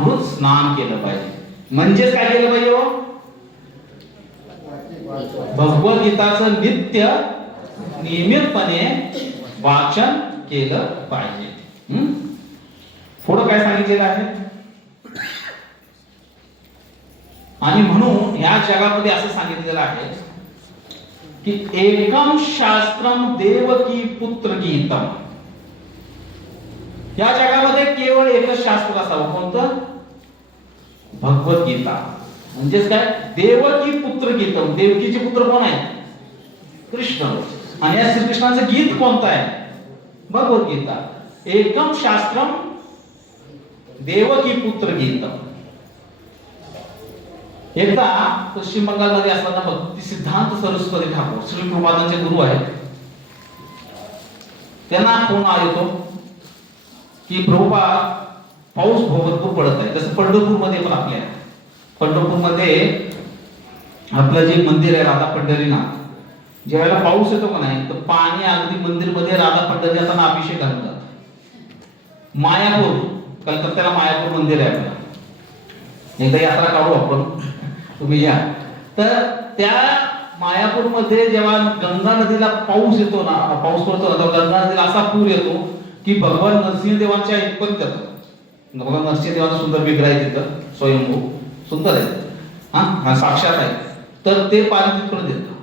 अमृत स्नान केलं पाहिजे. म्हणजेच काय केलं पाहिजे हो? भगवद्गीताचं नित्य नियमितपणे वाचन केलं पाहिजे. पुढं काय सांगितलेलं आहे? आणि म्हणून ह्या जगामध्ये असं सांगितलेलं आहे की एकम शास्त्रम देवकी पुत्र गीतम. या जगामध्ये केवळ एकच शास्त्र असावं. कोणतं? भगवद्गीता. म्हणजेच काय? देवकी पुत्र गीतम. देवकीचे पुत्र कोण आहेत? कृष्ण. आणि या श्रीकृष्णाचं गीत कोणतं आहे? भगवद्गीता. एकम शास्त्रम देवकी पुत्र गीतम. एकदा पश्चिम बंगालमध्ये असताना भक्ती सिद्धांत सरस्वती ठाकूर श्री प्रभुपादांचे गुरु आहेत, त्यांना फोन येतो की प्रभुपाद पाऊस भरपूर पडत आहे. जसं पंढरपूरमध्ये पण आपल्या पंढरपूरमध्ये आपलं जे मंदिर आहे राधा पंढरीनाथ, ज्यावेळेला पाऊस येतो का नाही तर पाणी अगदी मंदिरमध्ये राधा पंढरीनाथांना अभिषेक घालतात. मायापूर, कलकत्त्याला मायापूर मंदिर आहे आपलं, एकदा यात्रा काढू आपण, तुम्ही या. तर त्या मायापूरमध्ये जेव्हा गंगा नदीला पाऊस येतो ना, पाऊस पडतो ना, तर गंगा नदीला असा पूर येतो की भगवान नरसिंहदेवांच्या इतपत येतो. भगवान नरसिंहदेवांचा सुंदर विग्रह आहे तिथं, स्वयंभू सुंदर आहे, हा साक्षात आहे. तर ते पाणी तिथपर्यंत येतं.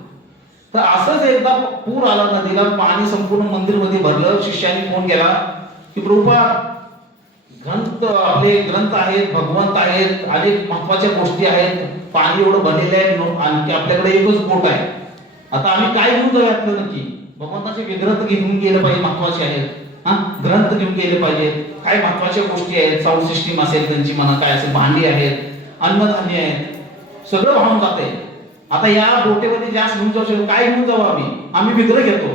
तर असंच एकदा पूर आला नदीला, पाणी संपूर्ण मंदिरमध्ये भरलं. शिष्यांनी फोन केला की प्रभुपाद ग्रंथ, आपले ग्रंथ आहेत, भगवंत आहेत, अनेक महत्वाच्या गोष्टी आहेत, पाणी एवढं भरलेलं आहे, आणखी आपल्याकडे एकच बोट आहे, आता आम्ही काय घेऊन जाऊया? आपलं नक्की भगवंताचे विग्रह घेऊन गेले पाहिजे, महत्वाचे आहेत, ग्रंथ घेऊन गेले पाहिजेत, काय महत्वाच्या गोष्टी आहेत, साऊंड सिस्टीम असेल त्यांची म्हणा, काय असेल, भांडी आहेत, अन्नधान्य आहेत, सगळं वाहून जाते. आता या बोटेमध्ये जास्त घेऊन जाऊ शकतो, काय घेऊन जाऊ आम्ही विग्रह घेतो.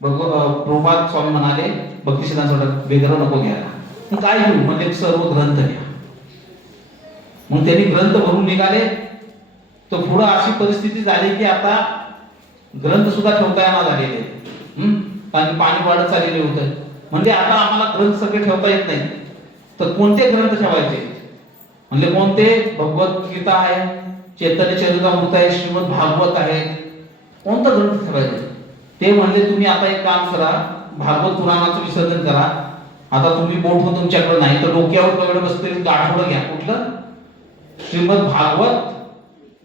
प्रभुपाद स्वामी म्हणाले भक्ती सिद्धांत विग्रह नको घ्यायला, मग काय घेऊ? म्हणजे सर्व ग्रंथ घ्या. मग त्यांनी ग्रंथ भरून निघाले. तर पुढे अशी परिस्थिती झाली की आता ग्रंथ सुद्धा ठेवता येणार झालेले, कारण पाणी वाढत चाललेले होतं. म्हणजे आता आम्हाला ग्रंथ सगळे ठेवता येत नाही. तर कोणते ग्रंथ ठेवायचे? म्हणजे कोणते? भगवद्गीता आहे, चैतन्य चरितामृत आहे, श्रीमद भागवत आहे, कोणता ग्रंथ ठेवायचे? ते म्हणले तुम्ही आता एक काम करा, भागवत पुराणाचं विसर्जन करा. आता तुम्ही बोट तुमच्याकडे नाही तर डोक्यावर कवडे बसते गाठोडं घ्या, कुठलं? श्रीमद भागवत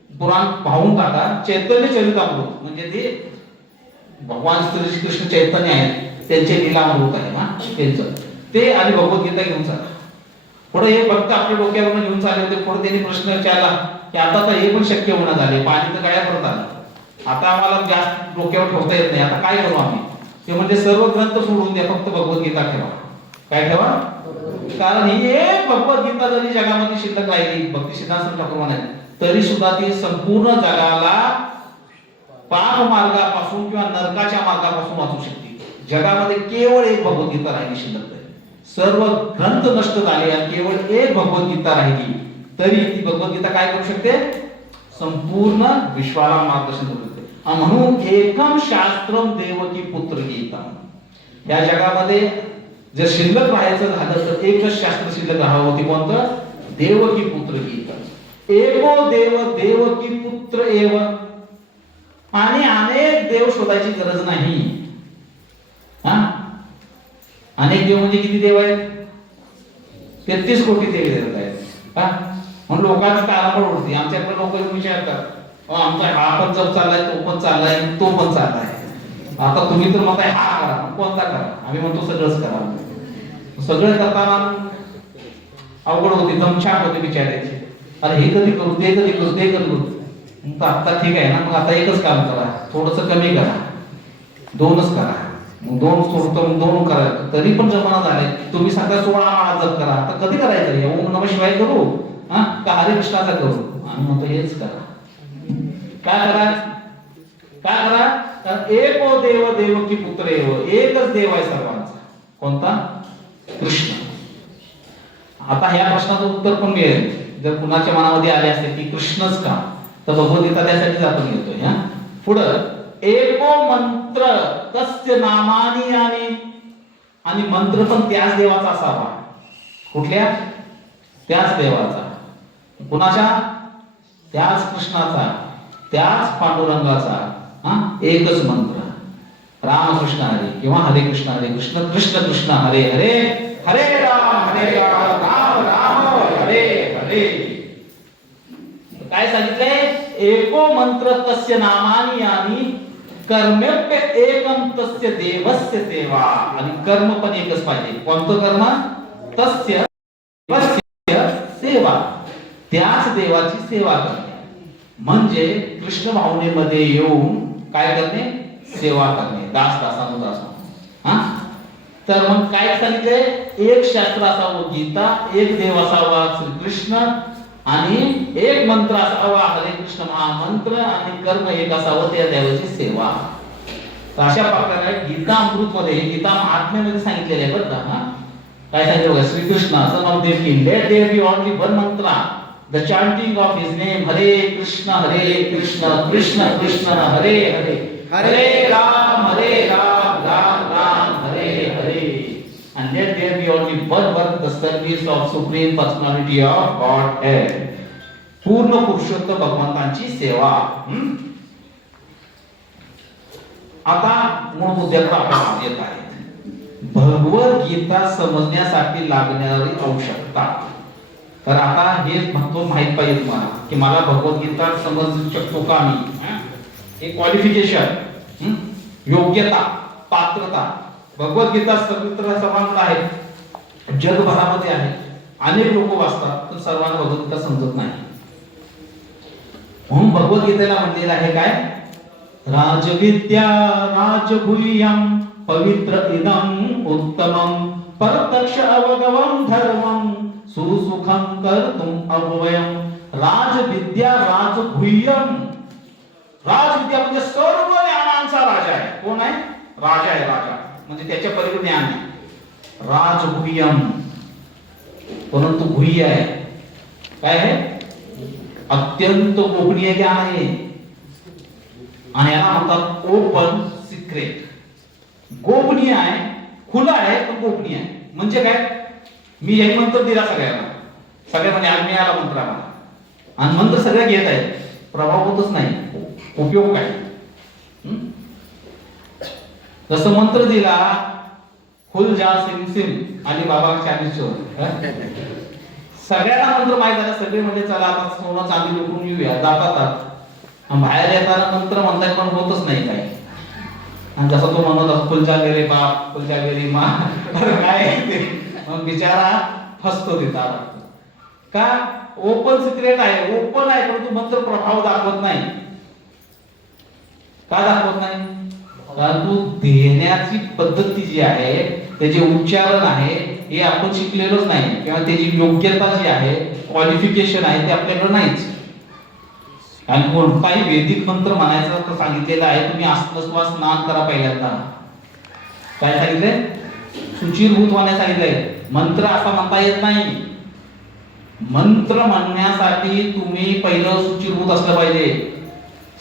पुराण पाहून टाका. चैतन्य चरितामृत म्हणजे ते भगवान श्री कृष्ण चैतन्य आहेत, त्यांचे लीलामृत आहे ना त्यांचं, ते आणि भगवद्गीता घेऊन चाला. पुढे हे भक्त आपल्या डोक्यावरून घेऊन चालले होते. पुढे त्यांनी प्रश्न विचारला की आता तर हे पण शक्य होणार झाले, पाणी तर काय परत आलं, आता आम्हाला जास्त डोक्यावर ठेवता येत नाही, आता काय करू आम्ही? ते म्हणजे सर्व ग्रंथ सोडून द्या, फक्त भगवद्गीता ठेवा. काय ठेवा? कारण ही एक भगवद्गीता जरी जगामध्ये शिल्लक राहिली, भक्ती सिद्धांत ठाकूर म्हणाले, तरी सुद्धा ती संपूर्ण जगाला पाप मार्गापासून किंवा नरकाच्या मार्गापासून वाचू शकते. जगामध्ये केवळ एक भगवद्गीता राहिली शिल्लक. सर्व ग्रंथ नष्ट झाले आणि केवळ एक भगवद्गीता राहिली, तरी ती भगवद्गीता काय करू शकते? संपूर्ण विश्वाला मार्गदर्शन करू शकते. म्हणून एकम शास्त्रम देवकी पुत्र गीता. या जगामध्ये जर शिल्लक राहायचं झालं तर एकच शास्त्र शिल्लक राहावं, ते कोणतं? देवकी पुत्र गीता. एको देव देवकी पुत्र एव. आणि अनेक देव शोधायची गरज नाही. अनेक देव म्हणजे किती देव आहेत? 33 कोटी देव आहेत. म्हणून लोकांचं कारण उडते. आमच्याकडे लोक विचारतात आमचा हा पण जप चाललाय, तो पण चाललाय, तो पण चाललाय, आता तुम्ही तर म्हणताय हा करा, कोणता करा? आम्ही म्हणतो सगळंच करा. सगळं करताना अवघड होते, दमछाक होते बिचारायचे. अरे हे कधी करू, ते कधी करू, ते कधी करू. मग आता ठीक आहे ना, मग आता एकच काम करा, थोडस कमी करा, 2च करा. मग 2 सोडतो, 2 करा, तरी पण जमाना झाले. तुम्ही सांगता 16 माळा जप करा, आता कधी करायचं? ओम नमः शिवाय करू का हरे कृष्णाचा करू? आम्ही म्हणतो हेच करा. काय करा? काय करा? तर एको देव देवकी पुत्र एव. एकच देव आहे सर्वांचा. कोणता? कृष्ण. आता ह्या प्रश्नाचं उत्तर पण मिळेल जर कुणाच्या मनामध्ये आले असते की कृष्णच का, तर भगवद्गीता त्यासाठीच आपण घेतोय. पुढं एको मंत्र तस्य नामानी आणि मंत्र पण त्याच देवाचा असावा. कुठल्या? त्याच देवाचा, कुणाच्या? त्याच कृष्णाचा, त्याच पांडुरंगाचा. एकच मंत्र, रामकृष्ण हरे किंवा हरे कृष्ण हरे कृष्ण कृष्ण कृष्ण हरे हरे, हरे राम राम राम हरे हरे. काय सांगितलंय? एको मंत्र तस्य नामानि यानी कर्मेप्य एकम तस्य देवस्य सेवा. आणि कर्म पण एकच पाहिजे. कोणतं कर्म? तस्य देवस्य सेवा, त्याच देवाची सेवा करणे. म्हणजे कृष्ण भावनेमध्ये येऊन काय करणे? सेवा करणे, दास दासानुदास. तर मग काय सांगितलंय? एक शास्त्र असावं गीता, एक देव असावा श्रीकृष्ण, आणि एक मंत्र असावा हरे कृष्ण महामंत्र, आणि कर्म एक असावं त्या देवाची सेवा. तर अशा प्रकारे गीता अमृतमध्ये, गीता महात्म्यामध्ये सांगितलेलं आहे बरं का. काय सांगितलं बघा, Shrikrishna son of Devaki, let there be only one mantra, the chanting of his name, Hare Krishna Krishna Krishna Hare Hare, हरे Ram Ram Ram Hare Hare. And let there be only one work, the service of Supreme Personality of Godhead. पूर्ण पुरुषोत्तम भगवंतांची सेवा. आता मूळ मुद्द्याकडे आपण येत आहे. भगवद्गीता समजण्यासाठी लागणारी आवश्यकता. तर आता हे महत्व माहित पाहिजे तुम्हाला की मला भगवद्गीता समजू शकतो का मी. हे क्वालिफिकेशन, योग्यता, पात्रता. भगवद्गीता सर्वत्र सर्वांकडे आहे, जगभरामध्ये आहे, अनेक लोक वाचतात, पण सर्वांना भगवद्गीता समजत नाही. म्हणून भगवद्गीतेला म्हणलेलं आहे काय? राजविद्या राजगुह्यम पवित्र इदम उत्तमम प्रत्यक्ष अवगमं धर्मं सुसुखं कर्तुम अव्ययम्. राजविद्या राजगुह्यम. राजविद्या म्हणजे सर्व ज्ञानांचा राजा आहे. कोण आहे? राजा आहे. राजा म्हणजे त्याच्या पलीकडे ज्ञान आहे. राजगुह्यम, परंतु गुह्य आहे. काय आहे? अत्यंत गोपनीय ज्ञान आहे. आणि याला म्हणतात ओपन सिक्रेट. गोपनीय आहे, खुला आहे, पण गोपनीय आहे. म्हणजे काय? मी एक मंत्र दिला सगळ्यांना आज मिळाला मंत्र आम्हाला, आणि मंत्र सगळे घेत आहेत, प्रभाव होतच नाही. उपयोग काय? जसं मंत्र दिला खुल जा सिम सिम आणि बाबा चालीस सगळ्यांना मंत्र माहित झाला. सगळे म्हणजे चला आता सोनं चांदी लुटून येऊया, जातात. बाहेर येताना मंत्र म्हणतात पण होतच नाही काही. आणि जसं तो म्हणत फुलच्या गेले बाप, फुलच्या गेली मा, काय मग बिचारा फसतो तिथं. का? ओपन सिक्रेट आहे, ओपन आहे, परंतु मंत्र प्रभाव दाखवत नाही. का दाखवत नाही? परंतु देण्याची पद्धती जी आहे, त्याचे उच्चारण आहे, हे आपण शिकलेलोच नाही, किंवा त्याची योग्यता जी आहे, क्वालिफिकेशन आहे, ते आपल्याकडे नाहीच. आणि कोणताही वैदिक मंत्र म्हणायचं तर सांगितलेलं आहे, तुम्ही आस्मस्वा स्नान करा पहिल्यांदा. काय सांगितलंय? शुचिर्भूत होण्यास सांगितलंय. मंत्र असा म्हणता येत नाही. मंत्र म्हणण्यासाठी तुम्ही पहिलं शुचिर्भूत असलं पाहिजे,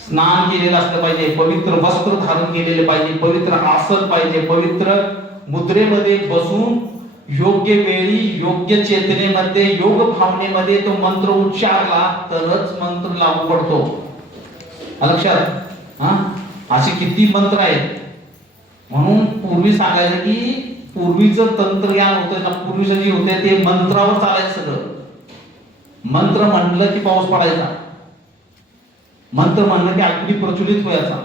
स्नान केलेलं असलं पाहिजे, पवित्र वस्त्र धारण केलेले पाहिजे, पवित्र आसन पाहिजे, पवित्र मुद्रेमध्ये बसून योग्य वेळी योग्य चेतनेमध्ये योग भावनेमध्ये तो मंत्र उच्चारला तरच मंत्र लागू पडतो. लक्षात? असे किती मंत्र आहेत. म्हणून पूर्वी सांगायचं की पूर्वीचं तंत्रज्ञान होतं ना, पूर्वीचं जे होते ते मंत्रावर चालायचं सगळं. मंत्र म्हणलं की पाऊस पडायचा, मंत्र म्हणलं की अग्नी प्रज्वलित व्हायचा,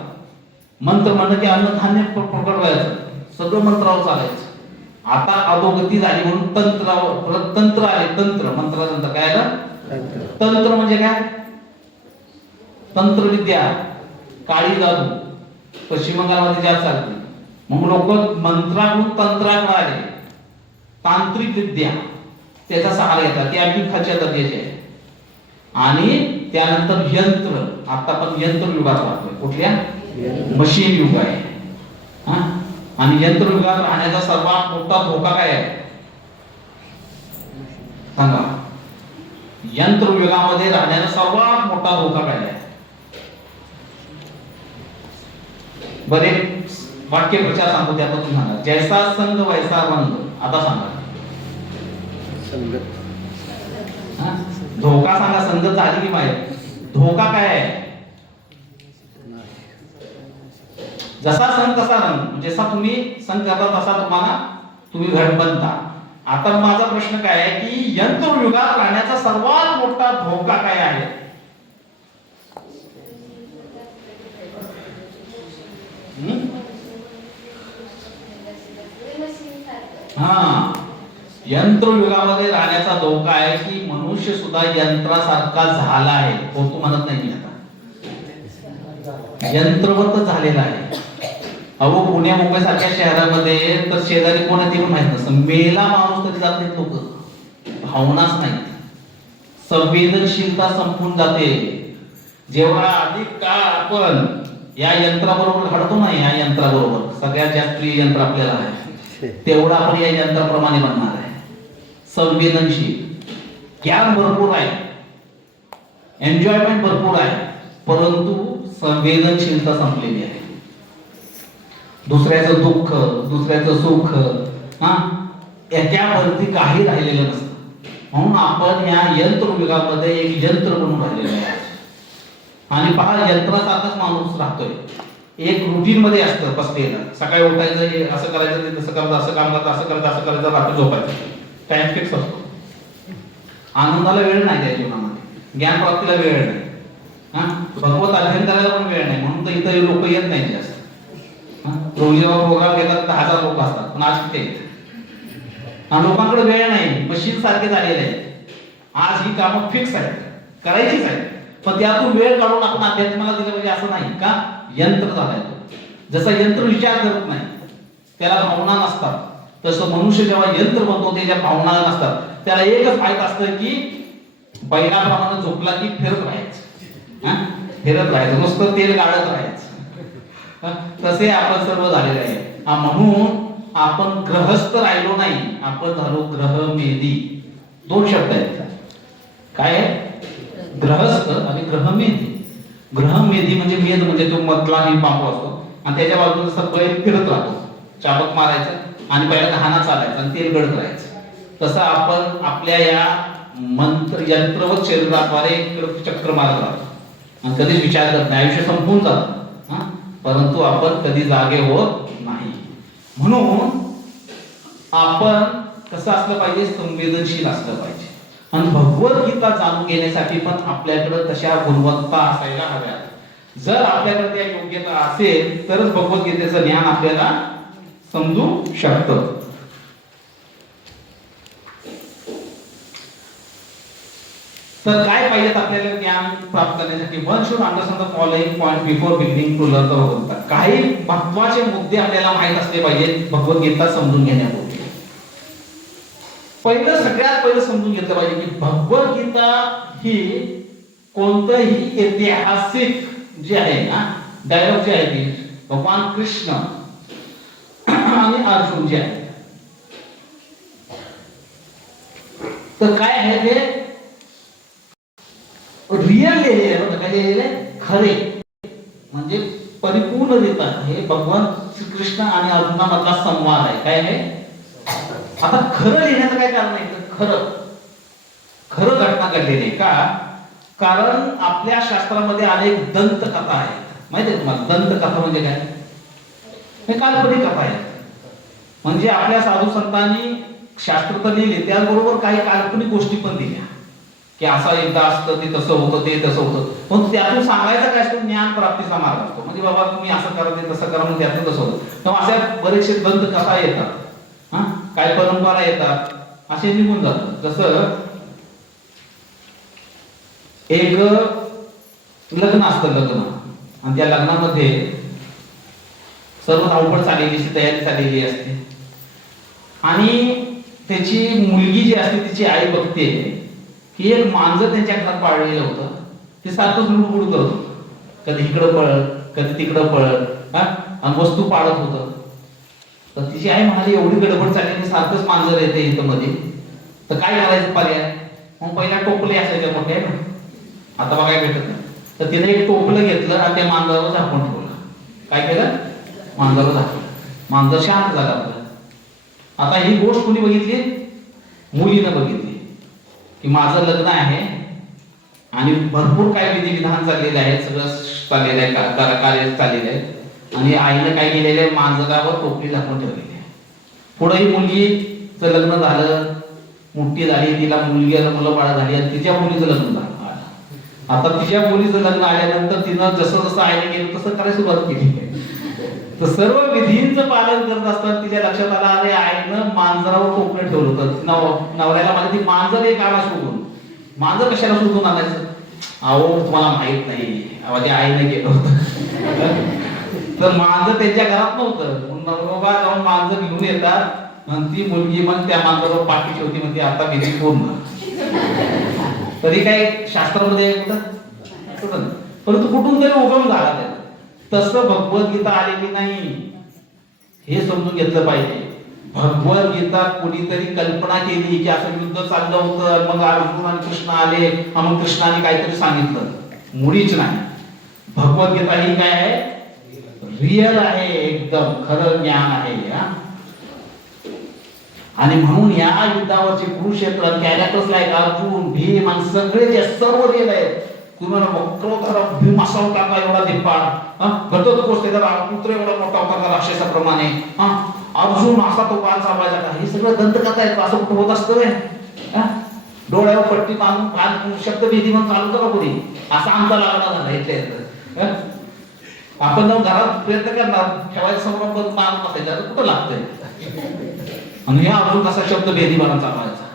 मंत्र म्हणलं की अन्नधान्य प्रकट व्हायचं, सगळं मंत्रावर चालायचं. आता अधोगती झाली म्हणून तंत्रावर तंत्र आले. तंत्र मंत्रानंतर काय आलं? तंत्र म्हणजे काय? तंत्रविद्या, काळी जादू पश्चिम बंगालमध्ये जास्त चालते. मग लोक मंत्राकडून तंत्राकडे आले. तांत्रिक विद्या त्याचा सहारा घेतात, ते अगदी खालच्या दर्जाचे आहे. आणि त्यानंतर यंत्र. आता पण यंत्र युगात राहतोय. कुठल्या? मशीन युग आहे. आणि यंत्र युगात राहण्याचा सर्वात मोठा धोका काय आहे सांगा? यंत्र युगामध्ये राहण्याचा सर्वात मोठा धोका काय आहे? बरे वाक्य प्रचार सांगतो, त्यापासून सांगा. जैसा संघ वैसा रंग. आता सांगा. धोका सांगा, संगत झाली की माहिती. धोका काय आहे? जसा सण तसा रंग, जसा तुम्ही सण करता तसा तुम्ही घट बनता. आता माझा प्रश्न काय आहे की यंत्रयुगात राहण्याचा सर्वात मोठा धोका काय आहे? हा, यंत्रयुगामध्ये राहण्याचा धोका आहे की मनुष्य सुद्धा यंत्रासारखा झाला आहे. हो, तू म्हणत नाही मी आता यंत्रवत झालेला आहे. अहो, पुणे मुंबई सारख्या शहरामध्ये तर शेजारी कोण आहे ते पण माहित नसतं. मेला माणूस तरी जात नाहीत लोक, भावनाच नाही, संवेदनशीलता संपून जाते. जेवढा अधिक काळ आपण या यंत्राबरोबर घडतो ना, या यंत्राबरोबर सगळ्यात जास्त प्रिय यंत्र आपल्याला आहे, तेवढा आपण या यंत्राप्रमाणे बनणार आहे. संवेदनशील, ज्ञान भरपूर आहे, एन्जॉयमेंट भरपूर आहे, परंतु संवेदनशीलता संपलेली आहे. दुसऱ्याचं दुःख, दुसऱ्याचं सुख, याच्यावरती काही राहिलेलं नसतं. म्हणून आपण या यंत्रयुगामध्ये एक यंत्र बनून राहिलेलो आहे. आणि पहा, यंत्रासारखाच माणूस राहतोय, एक रुटीन मध्ये असतं बसलेलं. सकाळी उठायचं, असं करायचं, ते तसं करायचं, असं काम करायचं, असं करायचं, असं करायचं, रात्री झोपायचं. टाइम फिक्स असतो. आनंदाला वेळ नाही त्या जीवनामध्ये, ज्ञानप्राप्तीला वेळ नाही, भगवत अध्ययन करायला पण वेळ नाही. म्हणून तर इथं लोक येत नाही जास्त. रोजी प्रोग्राम घेतात तर 1000 लोक असतात, पण आज किती आहेत? लोकांकडे वेळ नाही, मशीन सारखे झालेले आहेत. आज ही कामं फिक्स आहेत, करायचीच आहेत, पण त्यातून वेळ काढून आपण अध्यात्माला दिलं पाहिजे असं नाही का? यंत्र झालाय तो. जसं यंत्र विचार करत नाही, त्याला भावना नसतात, तसं मनुष्य जेव्हा यंत्र बनतो त्याच्या भावना नसतात. त्याला एकच माहित असतं की बैलाप्रमाणे झोपला की फिरत राहायचं, फिरत राहायचं, नुसतं तेल गाळत राहायचं. तसे आपण सर्व झालेले आहे. म्हणून आपण ग्रहस्थ राहिलो नाही, आपण झालो ग्रहमेधी. दोन शब्द आहेत. काय आहे? ग्रहस्थ आणि ग्रहमेधी. ग्रहमेधी म्हणजे मेध म्हणजे तो मधला ही बांबू असतो आणि त्याच्या बाजूला सगळं फिरत राहतो, चाबक मारायचं आणि पहिला दहाना चालायचं आणि तेल गळत राहायचं. तसं आपण आपल्या या मंत्र यंत्रवत शरीराद्वारे चक्र मारत राहतो आणि कधीच विचार करत नाही. आयुष्य संपून जातं, परंतु आपण कधी जागे होत नाही. म्हणून आपण कसं असलं पाहिजे? संवेदनशील असलं पाहिजे. आणि भगवद्गीता जाणून घेण्यासाठी पण आपल्याकडे तशा गुणवत्ता असायला हव्यात. जर आपल्याकडे त्या योग्यता असेल तरच भगवद्गीतेचं ज्ञान आपल्याला समजू शकतं. तर काय पाहिजे आपल्याला ज्ञान प्राप्त करण्यासाठी? One should understand the following point before beginning to learn the Bhagavad Gita. काही महत्त्वाचे मुद्दे आपल्याला माहित असले पाहिजेत भगवद्गीता समजून घेण्यापूर्वी. सगळ्यात पहिलं समजून घेतलं पाहिजे की भगवद्गीता ही कोणतंही ऐतिहासिक जे आहे ना, डायलॉग जे आहे ते भगवान कृष्ण आणि अर्जुन जे आहे, तर काय आहे ते रिअल लिहिलेले आहे. काय लिहिलेले? खरे, म्हणजे परिपूर्णरित्या हे भगवान श्रीकृष्ण आणि अर्जुनामधला संवाद आहे. काय आहे? आता खरं लिहिण्याचं काय कारण आहे? खरं खरं घटना घडलेली आहे का? कारण आपल्या शास्त्रामध्ये अनेक दंतकथा आहेत. माहिती आहे तुम्हाला दंतकथा म्हणजे काय? हे काल्पनिक कथा आहेत. म्हणजे आपल्या साधू संतांनी शास्त्र तर लिहिले, त्याचबरोबर काही काल्पनिक गोष्टी पण दिल्या की असं एकदा असतं, ते तसं होतं, ते तसं होतं. पण त्यातून सांगायचं काय असतो? ज्ञान प्राप्तीचा मार्ग असतो. म्हणजे बाबा तुम्ही असं करा, ते तसं करा, म्हणजे त्यातून तसं होतं. तेव्हा अशा बरेचसे दंतकथा येतात, काय परंपरा येतात, असे निघून जातात. जसं एक लग्न असतं, लग्न, आणि त्या लग्नामध्ये सर्व धावपळ चाललेली असते, तयारी चाललेली असते, आणि त्याची मुलगी जी असते तिची आई बघते की एक मांजर त्यांच्या घरात पाळलेलं होतं, ते सारखंच लुडबुड करत होतं. कधी इकडं पळत, कधी तिकडं पळत, आणि वस्तू पाळत होतं. तर तिची आई म्हणाली एवढी गडबड चालली, सारखंच मांजर येते इथं मध्ये, तर काय करायचं पर्याय? मग पहिल्या टोपले असायचे मोठे, आता बघायला भेटत नाही. तर तिने एक टोपलं घेतलं आणि त्या मांजरावर झाकून ठेवलं. काय केलं? मांजरावर झाकलं. मांजर शांत झालं आपलं. आता ही गोष्ट कुणी बघितली? मुलीनं बघितली की माझं लग्न आहे आणि भरपूर काही विधिविधान चाललेले आहेत, सगळं चाललेलं आहे, कार्य चाललेलं आहे. आणि आईनं काय केलेलं आहे, मांजरावर टोपली झाकून ठेवलेली आहे. पुढे ही मुलगीचं लग्न झालं, मोठी झाली, तिला मुलं बाळ झाली आणि तिच्या मुलीचं लग्न झालं. आता तिच्या मुलीचं लग्न आल्यानंतर तिनं जसं जसं आईने केलं तसं करायला सुरुवात केली. तर सर्व विधींचं पालन करत असताना तिच्या लक्षात आलं, अरे आईनं मांजरावर टोपलं ठेवलं होतं. नवऱ्याला मला ती मांजर एक आणा शोधून. मांजर कशाला शोधून आणायचं? अहो तुम्हाला माहित नाही, अहो ते आईने केलं होतं. तर मांजर त्यांच्या घरात नव्हतं. नवरोबा जाऊन मांजर घेऊन येतात आणि ती मुलगी मग त्या मांजरावर पाठी ठेवती, म्हणजे आता विधी पूर्ण. तरी काय शास्त्रामध्ये परंतु कुठून तरी उगम झाला त्याला. तसं भगवद्गीता आलेली नाही, हे समजून घेतलं पाहिजे. भगवद्गीता कुणीतरी कल्पना केली की असं युद्ध चाललं होतं, मग अर्जुन आणि कृष्ण आले, मग कृष्णाने काहीतरी सांगितलं. मुळीच नाही. भगवद्गीता ही काय आहे? रिअल आहे, एकदम खरं ज्ञान आहे. आणि म्हणून या युद्धावरचे कुरुक्षेत्र कॅरेक्टर्स लाईक अर्जुन, भीम आणि सगळे जे सर्व देव आहेत. तुम्हाला वक्रोधर भीम असा होता का एवढा दिप्पाळ, घटोत्कच त्याचा पुत्र एवढा मोठा होता का राक्षसाप्रमाणे, अर्जुन असा तो बाण चालवायचा का, हे सगळं दंतकथा आहे. असं कुठं होत असतं रे? डोळ्यावर पट्टी बांधून शब्दभेदी म्हणून चालू करा कोणी, असा आमचा लागला झाला इथल्या. आपण जाऊन घरात प्रयत्न करणार ठेवायचा संभ्रम करून बांधून बसायचा, कुठं लागतंय? आणि हे अर्जुन कसा शब्दभेदी बाण चालवायचा.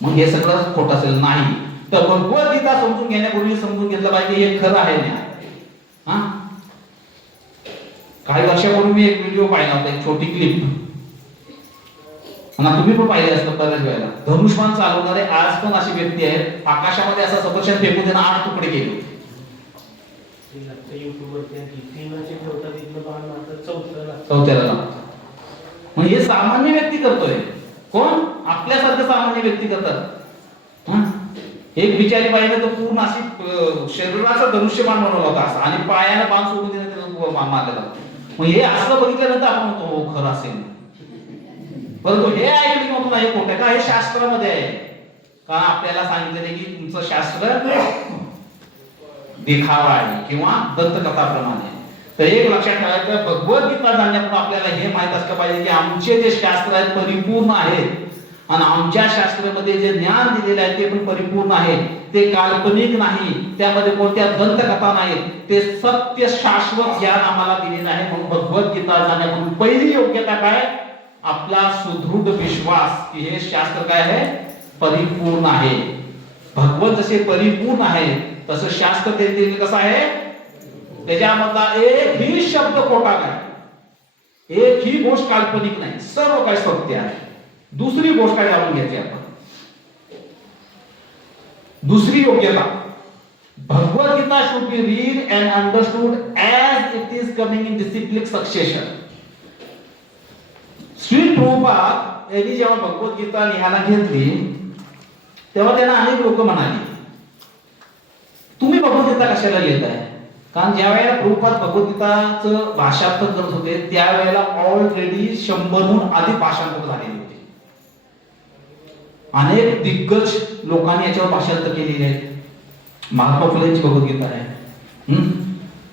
मग हे सगळं खोटं असेल नाही. तर भगवद्गीता समजून घेण्यापूर्वी समजून घेतलं पाहिजे हे खरं आहे ना. काही वर्षापूर्वी मी एक व्हिडिओ पाहिला होता, एक छोटी क्लिप, आणि तुम्ही पण पाहिले असतं बऱ्याच वेळेला. धनुष्यबाण चालवणारे आज पण अशी व्यक्ती आहेत, आकाशामध्ये असा सफरचंद फेकून त्यांना 8 तुकडे केले होते. चौथ्याला. मग हे सामान्य व्यक्ती करतोय. कोण? आपल्यासारखं सामान्य व्यक्ती करतात. एक बिचारी बाईने तर पूर्ण अशी शरीराचा धनुष्यबाण बनवला होता असा, आणि पायाने बाण सोडून त्याला मारलेला. मग हे असं बघितल्यानंतर आपण म्हणतो हो खरं असेल. परंतु हे ऐकलं की म्हणतो हे खोटं का? हे शास्त्रामध्ये आहे का? आपल्याला सांगितलेलं की तुमचं शास्त्र दिखावा आहे किंवा दंतकथाप्रमाणे. तर एक लक्षात ठेवायचं, भगवद्गीता जाणण्यापूर्वी आपल्याला हे माहित असलं पाहिजे की आमचे जे शास्त्र आहेत परिपूर्ण आहेत, आणि आमच्या शास्त्रामध्ये जे ज्ञान दिलेले आहे ते पण परिपूर्ण आहे. ते काल्पनिक नाही, त्यामध्ये कोणत्या दंतकथा नाहीत, ते सत्य शाश्वत ज्ञान आम्हाला दिलेलं आहे. म्हणून भगवद्गीता जाणण्यापूर्वी पहिली योग्यता काय? आपला सुदृढ विश्वास की हे शास्त्र काय आहे? परिपूर्ण आहे. भगवत जसे परिपूर्ण आहे तसं शास्त्र ते कसं आहे? त्याच्यामधला एकही शब्द खोटा नाही, एकही गोष्ट काल्पनिक नाही, सर्व काही सत्य आहे. दुसरी गोष्ट काय जाणून घ्यायची आपण? दुसरी योग्यता, Bhagavad Gita should be read and understood as it is coming in disciplic succession. Shri Prabhupada यांनी जेव्हा भगवद्गीता लिहायला घेतली तेव्हा त्यांना अनेक लोक म्हणाले, तुम्ही भगवद्गीता कशाला लिहिताय? कारण ज्या वेळेला प्रभुपाद भगवद्गीताचं भाषांतर करत होते त्यावेळेला ऑलरेडी 100हून अधिक भाषांतर झालेले होते. अनेक दिग्गज लोकांनी याच्यावर भाषांतर केलेले आहेत. महात्मा फुलेंची भगवद्गीता आहे.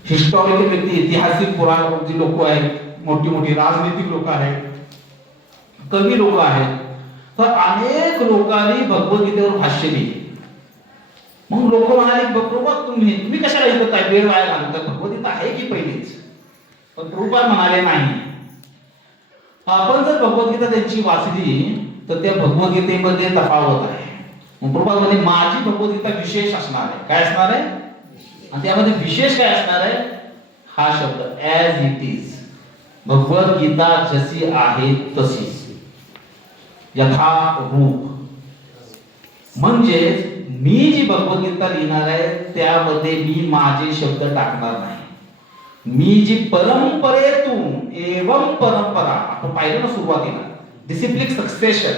हिस्टॉरिकल व्यक्ती, ऐतिहासिक पुराण जी लोक आहेत, मोठी मोठी राजनीतिक लोक आहेत, कवी लोक आहेत, तर अनेक लोकांनी भगवद्गीतेवर भाष्य लिहिले. मग लोक म्हणाले प्रभुपाद तुम्ही कशाला लिहित आहे, वेळ वाया घालताय, भगवद्गीता आहे की पहिलीच? पण प्रभुपाद म्हणाले नाही, आपण जर भगवद्गीता त्यांची वाचली तर त्या भगवद्गीतेमध्ये तफावत आहे. मग प्रभुपाद म्हणाले माझी भगवद्गीता विशेष असणार आहे. काय असणार आहे? आणि त्यामध्ये विशेष काय असणार आहे? हा शब्द ॲज इट इज. भगवद्गीता जशी आहे तशीच, यथारूप. म्हणजे मी जी भगवद्गीता लिहिणार आहे त्यामध्ये मी माझे शब्द टाकणार नाही. मी जी परंपरेतून एवं परंपरा आपण पाहिलं ना सुरुवातीला, डिसिप्लिक सक्सेशन,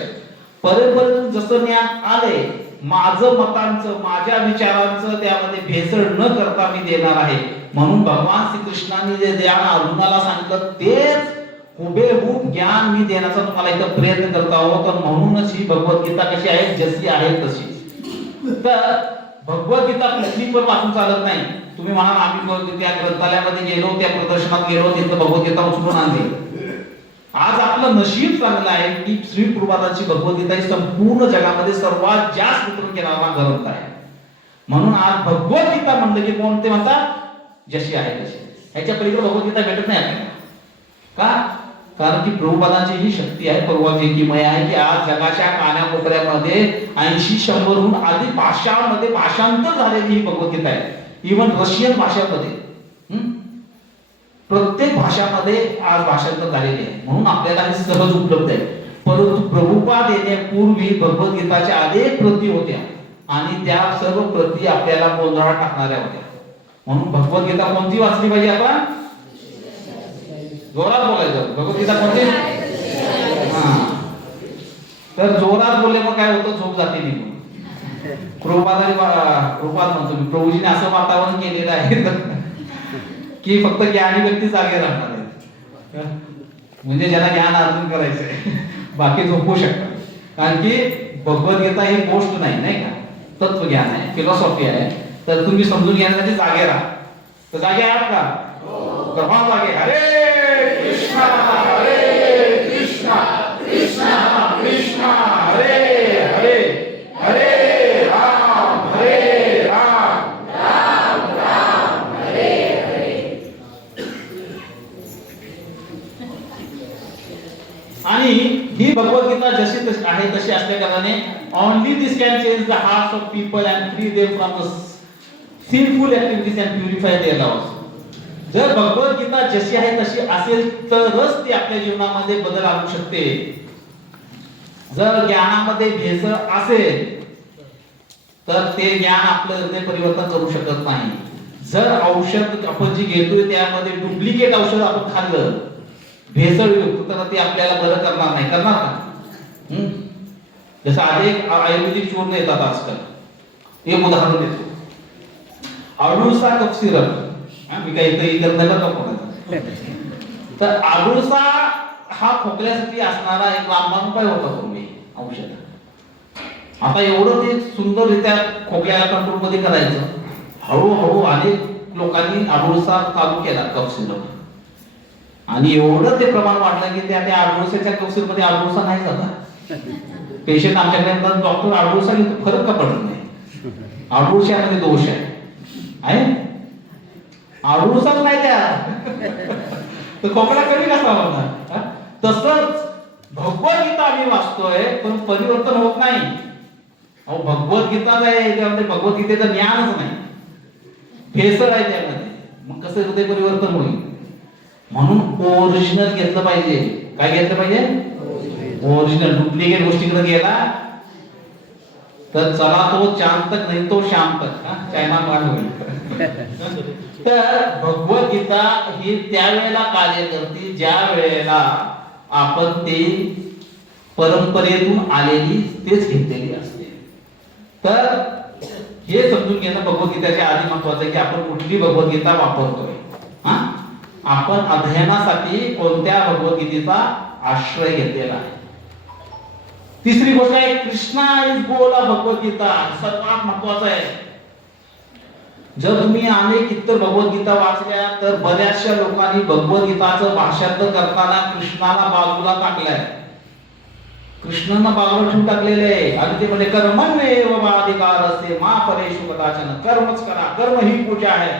परंपरेतून जसं ज्ञान आले माझं मतांचं माझ्या विचारांचं त्यामध्ये भेसळ न करता मी देणार आहे. म्हणून भगवान श्रीकृष्णांनी जे ज्ञान अर्जुनाला सांगितलं तेच हुबेहूब ज्ञान मी देण्याचा तुम्हाला इथं प्रयत्न करत आहोत. म्हणूनच ही भगवद्गीता कशी आहे? जशी आहे तशी. तर भगवद्गीता कुठली पण वाचून चालत नाही. तुम्ही म्हणाल आम्ही त्या ग्रंथालयामध्ये गेलो, त्या प्रदर्शनात गेलो, तिथं भगवद्गीता उचलून आणली. आज आपलं नशीब चांगलं आहे की श्री प्रभुपादांची भगवद्गीता ही संपूर्ण जगामध्ये सर्वात जास्त वितरण केलेला ग्रंथ आहे. म्हणून आज भगवद्गीता म्हणलं की कोणते म्हणतात, जशी आहे तशी. ह्याच्या पलीकडे भगवद्गीता भेटत नाही आपल्याला. का? कारण की प्रभुपादांची ही शक्ती आहे, परवानगीमय आहे की आज जगाच्या कानाकोपऱ्यामध्ये 80-100हून अधिक भाषांमध्ये भाषांतर झालेली ही भगवद्गीता आहे. इव्हन रशियन भाषेमध्ये प्रत्येक भाषामध्ये आज भाषांतर झालेले आहे. म्हणून आपल्याला हे सहज उपलब्ध आहे. परंतु प्रभुपाद येण्यापूर्वी भगवद्गीताच्या अनेक प्रती होत्या आणि त्या सर्व प्रती आपल्याला गोंधळात टाकणाऱ्या होत्या. म्हणून भगवद्गीता कोणती वाचली पाहिजे आपण? जोरात बोलायचं. भगवद्गीता कोणती? तर जोरात बोलले मग काय होतं, झोप जाते निघून. प्रभुपाद म्हणतो मी, प्रभूजीने असं वातावरण केलेलं आहे की फक्त ज्ञानी व्यक्ती जागे राहणार आहेत. म्हणजे ज्यांना ज्ञान अर्जन करायचंय बाकी झोपू शकतात. कारण की भगवद्गीता ही गोष्ट नाही का, तत्वज्ञान आहे, फिलॉसॉफी आहे. तर तुम्ही समजून घेण्यासाठी जागे राहा. तर जागे आहात का? तर हा जागे. हरे कृष्णा कृष्णा कृष्णा हरे हरे, हरे राम राम राम हरे हरे. आणि ही भगवद्गीता जशी तशी आहे तशी असल्या कारणाने only this can change the hearts of people and free them from the sinful activities and purify their lives. जर भगवद्गीता जशी आहे तशी असेल तरच ती आपल्या जीवनामध्ये बदल आणू शकते. जर ज्ञानामध्ये भेसळ असेल तर ते ज्ञान आपलं हृदय परिवर्तन करू शकत नाही. जर औषध आपण जी घेतोय त्यामध्ये डुप्लिकेट औषध आपण खाल्लं, भेसळयुक्त, तर ते आपल्याला बरं करणार नाही. करणार का? जसं अनेक आयुर्वेदिक चूर्ण येतात आजकाल. एक उदाहरण देतो. अडुळसा कफ सिरप. मी काही इतर नाही बरं का. तर अडुळसा हा खोकल्यासाठी असणारा एक रामबाण उपाय होता पूर्वी औषध. आता एवढं ते सुंदररित्या खोकल्याला कंट्रोल मध्ये करायचं, हळूहळू अनेक लोकांनी अडुळसा चालू केला कफ सिरप. आणि एवढं ते प्रमाण वाढलं की त्या अडुळसाच्या कफ सिरप मध्ये अडुळसा नाही जाता. पेशंट आमच्याकडे म्हणतात, डॉक्टर अडुळसा घेतो फरक का पडत नाही? अडुळशामध्ये दोष आहे. अडुळसाच नाही त्या तर खोकला कमी कसा होणार? तसंच भगवद्गीता आम्ही वाचतोय पण परिवर्तन होत नाही. अहो भगवद्गीताच आहे, त्यामध्ये भगवद्गीतेचं ज्ञानच नाही, भेसळ आहे त्यामध्ये. मग कसं हृदय परिवर्तन होईल? म्हणून ओरिजिनल घेतलं पाहिजे. काय घेतलं पाहिजे? ओरिजिनल. डुप्लिकेट गोष्टीकडे गेला तर चला तो चांद तक नाही तो शाम तक, चायना मान होईल. तर भगवद्गीता ही त्यावेळेला कार्य करते ज्या वेळेला आपण ते परंपरेतून आलेली तेच घेतलेली असते. तर हे समजून घेणं भगवद्गीताच्या आधी महत्वाचं आहे की आपण कुठली भगवद्गीता वापरतोय. आपण अध्ययनासाठी कोणत्या भगवद्गीतेचा आश्रय घेतलेला आहे. तिसरी गोष्ट आहे Krishna is goal of Bhagavad Gita. सर्वात महत्वाचं आहे. जर तुम्ही अनेक इतर भगवद्गीता वाचल्या तर बऱ्याचशा लोकांनी भगवद्गीताचं भाषांतर करताना कृष्णाला बाजूला टाकलंय. कृष्णानं बाजूला ठेवून टाकलेले आहे. आणि ते म्हणजे कर्मण्येव अधिकारस्ते मा फलेषु कदाचन. कर्मच करा, कर्म ही पूजा आहे.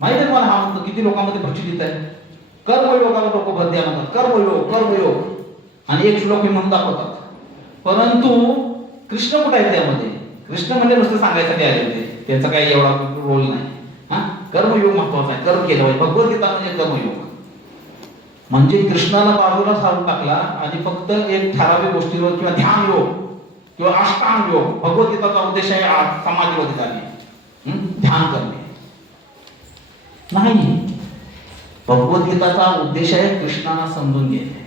माहिती आहे मला हा म्हणतो किती लोकांमध्ये प्रचलित आहे. कर्मयोगावर लोक भर द्या म्हणतात, कर्मयोग कर्मयोग. आणि एक श्लोक हे म्हणून दाखवतात. परंतु कृष्ण कुठे आहे त्यामध्ये? कृष्ण म्हणजे नुसतं सांगायसाठी आले होते, त्यांचा काही एवढा रोल नाही. कर्मयोग महत्वाचा आहे, कर्म केलं पाहिजे. भगवद्गीता म्हणजे कर्मयोग. म्हणजे कृष्णाला बाजूला सारून टाकला आणि फक्त एक ठराविक गोष्टीवर किंवा ध्यान योग किंवा अष्टांग योग. भगवद्गीताचा उद्देश आहे समाधिवादी करणे, ध्यान करणे नाही. भगवद्गीताचा उद्देश आहे कृष्णाला समजून घेणे.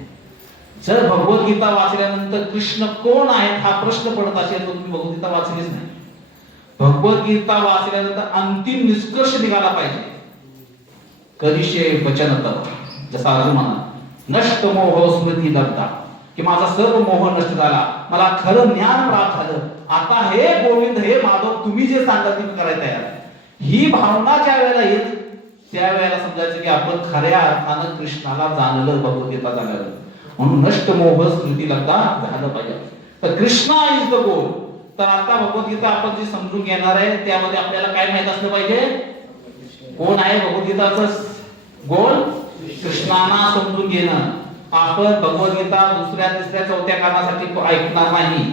जर भगवद्गीता वाचल्यानंतर कृष्ण कोण आहेत हा प्रश्न पडत असेल तर तुम्ही भगवद्गीता वाचलीच नाही. भगवद्गीता वाचल्यानंतर अंतिम निष्कर्ष निघाला पाहिजे. करिष्ये वचनतः, जसा अर्जुन म्हणा, नष्ट मोह स्मृती लब्धा. की माझा सर्व मोह नष्ट झाला, मला खरं ज्ञान प्राप्त झालं, आता हे गोविंद हे माधव तुम्ही जे सांगा ते करायला तयार. ही भावना ज्या वेळेला येईल त्यावेळेला समजायचं की आपण खऱ्या अर्थानं कृष्णाला जाणलं, भगवद्गीता जाणलं. म्हणून नष्ट मोह स्मृती लब्धा झालं पाहिजे. तर कृष्णा इज द गोल. तर आता भगवद्गीता आपण जी समजून घेणार आहे त्यामध्ये आपल्याला काय माहित असलं पाहिजे, कोण आहे भगवद्गीताचं गोल, कृष्णाला समजून घेणं. आपण भगवद्गीता दुसऱ्या तिसऱ्या चौथ्या कारणासाठी ऐकणार नाही.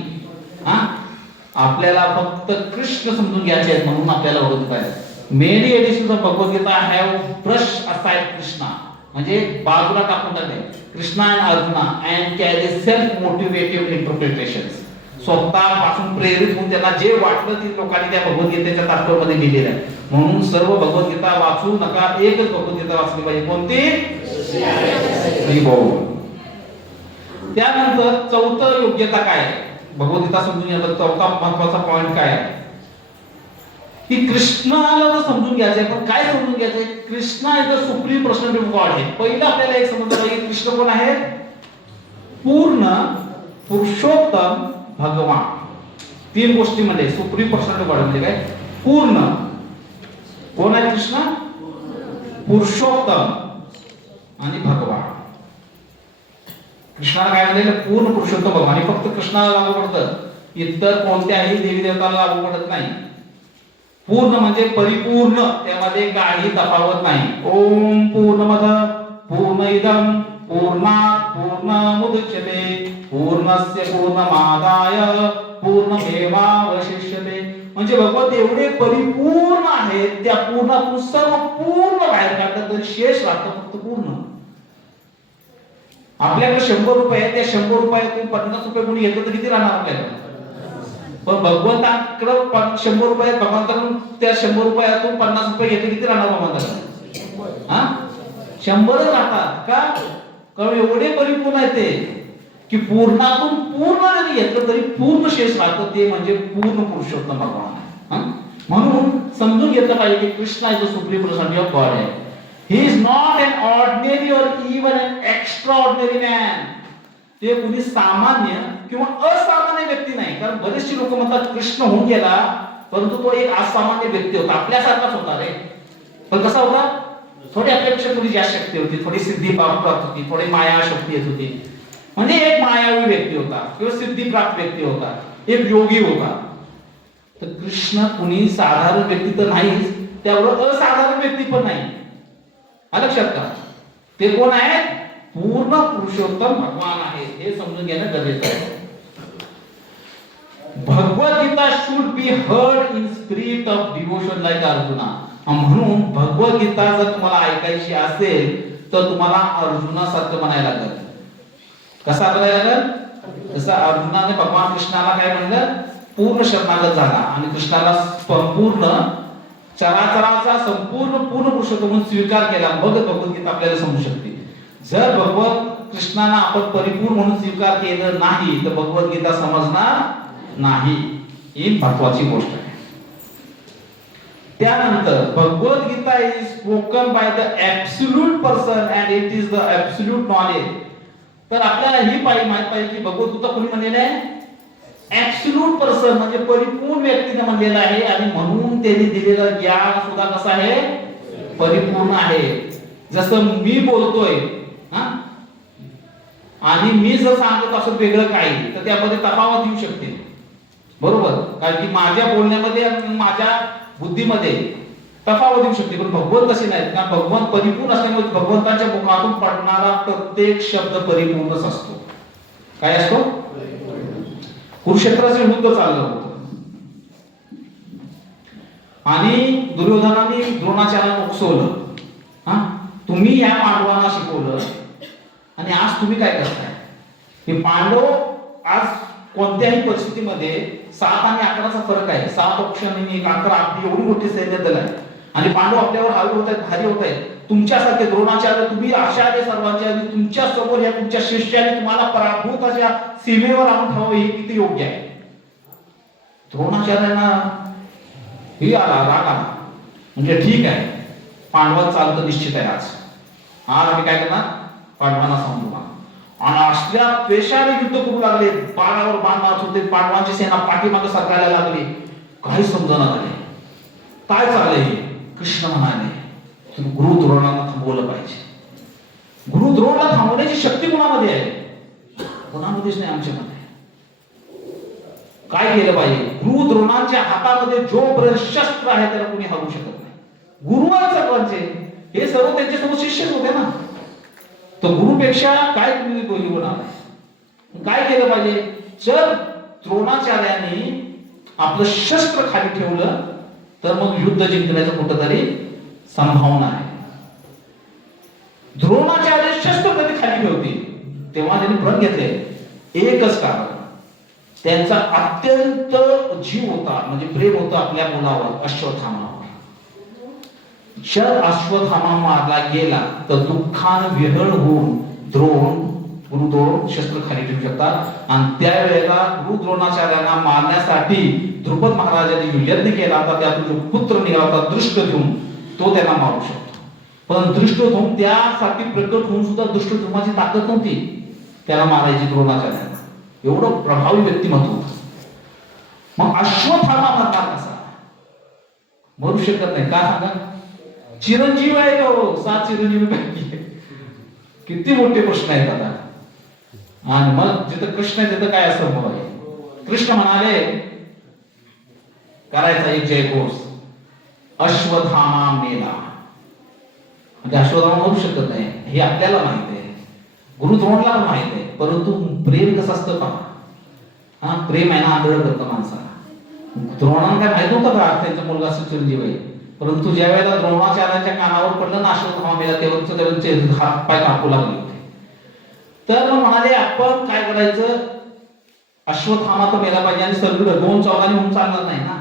आपल्याला फक्त कृष्ण समजून घ्यायचे आहेत, म्हणून आपल्याला भगवद्गीता आहे. Many editions of Bhagavad Gita have brush aside Krishna, म्हणजे बाजूला टाकून टाकले Krishna and Arjuna and carry self motivative interpretations. स्वतःपासून प्रेरित होऊन त्यांना जे वाटलं ते लोकांनी त्या भगवद्गीतेच्या तात्पर्यामध्ये लिहिलेलं आहे. म्हणून सर्व भगवद्गीता वाचू नका, एकच भगवद्गीता वाचली पाहिजे. कोणती? त्यानंतर चौथं योग्यता काय, भगवद्गीता समजून घेण्याचा चौथा महत्वाचा पॉइंट काय आहे की कृष्णाला जर समजून घ्यायचंय, पण काय समजून घ्यायचंय, Krishna is the supreme personality of God आहे. पहिलं आपल्याला एक समजलं पाहिजे कृष्ण कोण आहे, पूर्ण पुरुषोत्तम भगवान. तीन गोष्टीमध्ये सुप्रीम पर्सनॅलिटी ऑफ गॉड म्हणजे काय, पूर्ण कोण आहे कृष्ण, पुरुषोत्तम आणि भगवान. कृष्णाला काय म्हणले, पूर्ण पुरुषोत्तम भगवान. आणि फक्त कृष्णाला लागू पडतं, इतर कोणत्याही देवी देवताला लागू पडत नाही. पूर्ण म्हणजे परिपूर्ण, त्यामध्ये काही तफावत नाही. ओम पूर्णमद पूर्णइदं पूर्णात् पूर्णमुदच्यते पूर्णस्य पूर्णमादाय पूर्णमेवावशिष्यते. म्हणजे भगवत एवढे परिपूर्ण आहेत, त्या पूर्णातून सर्व पूर्ण बाहेर काढतात, तरी शेष राहतं फक्त पूर्ण. आपल्याकडे 100 रुपये आहे, त्या 100 रुपयातून 50 रुपये कोणी घेतलं तर किती राहणार आपल्याकडे, पण भगवंताकडे 100 रुपये, भगवंताकडून त्या 100 रुपयातून 50 रुपये घेतले किती राहणार भगवंताकडे, 100च राहतात. का? कारण एवढे परिपूर्ण आहे ते की पूर्णातून पूर्ण जरी घेतलं तरी पूर्ण शेष राहतं, ते म्हणजे पूर्ण पुरुषोत्तम भगवान आहे. म्हणून समजून घेतलं पाहिजे की Krishna is the supreme personality of God आहे. He is not an ordinary or even an extraordinary man. ते कुणी सामान्य किंवा असामान्य व्यक्ती नाही. कारण बरेचसे लोक म्हणतात कृष्ण होऊन गेला, परंतु तो एक असामान्य व्यक्ती होता, आपल्यासारखाच होता रे. पण कसा होता, थोडी आपल्यापेक्षा थोडी जास्त शक्ती होती, थोडी सिद्धी प्राप्त होती, थोडी माया शक्ती येत होती. म्हणजे एक मायावी व्यक्ती होता किंवा सिद्धी प्राप्त व्यक्ती होता, एक योगी होता. तर कृष्ण कुणी साधारण व्यक्ती तर नाहीच, त्याबरोबर असाधारण व्यक्ती पण नाही. लक्षात का? ते कोण आहे? पूर्ण पुरुषोत्तम भगवान आहे. हे समजून घेणं गरजेचं आहे. Bhagavad Gita should be heard in spirit of devotion like Arjuna. म्हणून भगवद्गीता जर तुम्हाला ऐकायची असेल तर तुम्हाला अर्जुनासारखं म्हणायला लागेल. कसा म्हणायला लागेल? जसं अर्जुनाने भगवान कृष्णाला काय म्हणलं, पूर्ण शरणागत झाला आणि कृष्णाला संपूर्ण चराचराचा संपूर्ण पूर्ण पुरुषोत्तम म्हणून स्वीकार केला. मग भगवद्गीता आपल्याला समजू शकते. जर भगवत कृष्णाला आपण परिपूर्ण म्हणून स्वीकार केलं नाही तर भगवद्गीता समजणार नाही. ही महत्वाची गोष्ट आहे. त्यानंतर Bhagavad Gita is spoken by the absolute person and it is the absolute knowledge. तर आपल्याला ही माहित पाहिजे की भगवद्गीता कोणी म्हणलेलं आहे, ऍब्सोल्यूट पर्सन म्हणजे परिपूर्ण व्यक्तीने म्हणलेलं आहे. आणि म्हणून त्यांनी दिलेलं ज्ञान सुद्धा कसं आहे, परिपूर्ण आहे. जसं मी बोलतोय आणि मी जर सांगत असं वेगळं काही तर त्यामध्ये तफावत येऊ शकते, बरोबर? कारण की माझ्या बोलण्यामध्ये आणि माझ्या बुद्धीमध्ये तफावत येऊ शकते. पण भगवंत तसे नाहीत ना. भगवंत परिपूर्ण असल्यामुळे भगवंताच्या मुखातून पडणारा प्रत्येक शब्द परिपूर्णच असतो. काय असतो? कुरुक्षेत्राचे युद्ध चाललं होतं आणि दुर्योधनाने द्रोणाचार्याला उकसवलं. तुम्ही या पांडवांना शिकवलं आणि आज तुम्ही काय करताय? हे पांडव आज कोणत्याही परिस्थितीमध्ये 7 आणि 11चा फरक आहे. 7 पक्ष आणि 11 आपली एवढी मोठी सैन्य दल आहे आणि पांडव आपल्यावर हल्ले होत आहेत, भारी होत आहेत. तुमच्यासारखे द्रोणाचार्य तुम्ही आचार्य सर्वांचे आणि तुमच्या समोर या तुमच्या शिष्याने तुम्हाला पराभूत अशा सीमेवर आणून ठेवावे हे किती योग्य आहे? द्रोणाचार्यांना ही आला राग आला. म्हणजे ठीक आहे, पांडवांचं चालतं निश्चित आहे. आज आम्ही काय करणार? पांडवांना समजवणार. आणि असल्या पेशाने युद्ध करू लागले, बाणावर बाण मारत होते, पांडवांची सेना पाठीमागे सरकायला लागली. काही समजणं झाले काय चाललंय. कृष्ण म्हणाले तुम्ही गुरु द्रोणांना थांबवलं पाहिजे. गुरु द्रोणाला थांबवण्याची शक्ती कुणामध्ये आहे? कोणामध्येच नाही, आमच्यामध्ये. काय केलं पाहिजे? गुरु द्रोणांच्या हातामध्ये जोपर्यंत शस्त्र आहे त्याला कोणी हरवू शकत नाही. गुरुवांचे सर्वांचे हे सर्व त्यांच्यासोबत शिष्यच होते ना. तर गुरुपेक्षा काय तुम्ही बोलणार? काय केलं पाहिजे? जर द्रोणाचार्यांनी आपलं शस्त्र खाली ठेवलं तर मग युद्ध जिंकण्याचं कुठंतरी संभावना आहे. द्रोणाचार्य शस्त्र कधी खाली ठेवतील तेव्हा त्यांनी प्रण घेतले. एकच कारण, त्यांचा अत्यंत जीव होता, म्हणजे प्रेम होतं आपल्या मुलावर, अश्वत्थामावर. जर अश्वत्थामा मारला गेला तर दुःखान विहळ होऊन गुरुद्रोण शस्त्र खाली ठेवू शकतात. आणि त्यावेळेला गुरु द्रोणाचार्यांना मारण्यासाठी द्रुपद महाराजांनी यज्ञ केला होता. त्यातून जो पुत्र निघाला होता दृष्टद्युम्न, तो त्यांना मारू शकतो. पण दृष्टद्युम्न त्यासाठी प्रकट होऊन सुद्धा दृष्टद्युम्नाची ताकद नव्हती त्याला मारायची द्रोणाचार्यांना. एवढं प्रभावी व्यक्तिमत्व होतं. मग अश्वत्थामा मरणार कसा? मरू शकत नाही. का सांगा? चिरंजीव आहे तो, 7 चिरंजीवी पैकी. किती मोठे प्रश्न आहेत आता. आणि मग जिथं कृष्ण आहे तिथं काय असंभव आहे? कृष्ण म्हणाले करायचा एक जयघोष, अश्वत्थामा मेला. म्हणजे अश्वत्थामा मरू शकत नाही हे आपल्याला माहित आहे, गुरु द्रोणाला पण माहित आहे. परंतु प्रेम कसं असतं पहा. हा, प्रेम आहे ना आंधळ करतं माणसाला. द्रोणांना काय माहित नव्हतं का त्यांचा मुलगा असं चिरंजीव आहे. परंतु ज्या वेळेला द्रोणाचार्यांच्या कानावर पडलं ना अश्वत्थामा मेला, तेव्हा त्यांचे हात पाय कापू लागले होते. तर मग म्हणाले आपण काय करायचं, अश्वत्थामा तर मेला पाहिजे आणि सगळं 2 चौघांनी होऊन चालणार नाही ना.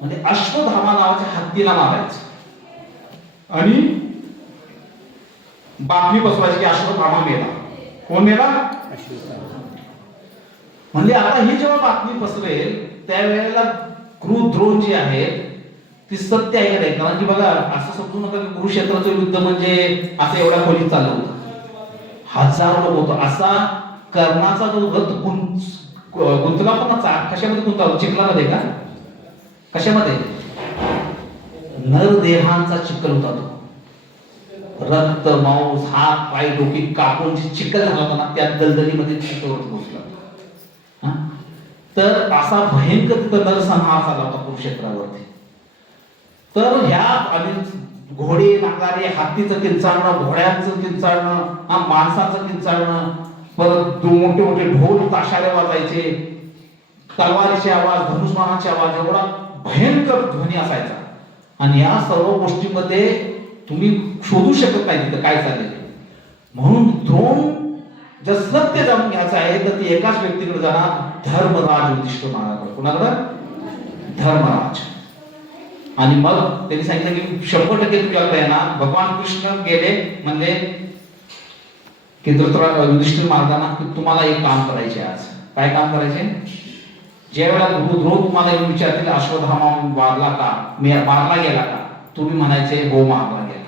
म्हणजे अश्वत्थामा नावाच्या हत्तीला मारायचं आणि बातमी पसरवायची की अश्वत्थामा मेला. कोण मेला? म्हणजे आता ही जेव्हा बातमी पसरेल त्यावेळेला गुरु द्रोण जी आहे ती सत्य आहे नाही. कारण की बघा असं समजू नका की कुरुक्षेत्राचं युद्ध म्हणजे असं एवढ्या खोलीत चाललं होतं. हजारो लोक होतं. असा कर्णाचा जो रथ गुंतला पण कशामध्ये गुंतला? चिखलामध्ये का? कशामध्ये? नरदेहांचा चिखल होता तो. रक्त मांस हात पाय डोकी कापून जी चिखल झाला होता ना त्या दलदलीमध्ये चिखल पोहोचला. तर असा भयंकर नरसंहार झाला होता कुरुक्षेत्रावरती. तर ह्या आणि घोडे नांगारे, हत्तीचं किंचाळणं, घोड्यांचं किंचाळणं, माणसाचं किंचाळणं, परत मोठे मोठे ढोल ताशारे वाजायचे, तलवारीचे आवाज, धनुष्यबाणाचे आवाज, एवढा भयंकर ध्वनी असायचा. आणि या सर्व गोष्टींमध्ये तुम्ही शोधू शकत नाही तिथं काय चाललंय. म्हणून द्रोण जर सत्य जाणून घ्यायचं आहे तर ती एकाच व्यक्तीकडे जाणार, धर्मराज युधिष्ठिर महाराज. कुणाकडे? धर्मराज. आणि मग त्यांनी सांगितलं की 100% तुझ्याकडे येणार. भगवान कृष्ण गेले म्हणले की युधिष्ठिर महाराजांना की तुम्हाला एक काम करायचे. आज काय काम करायचे? ज्यावेळेला गुरु द्रोण तुम्हाला येऊन विचारतील अश्वत्थामा मारला का, मारला गेला का, तुम्ही म्हणायचे हो मारला गेला.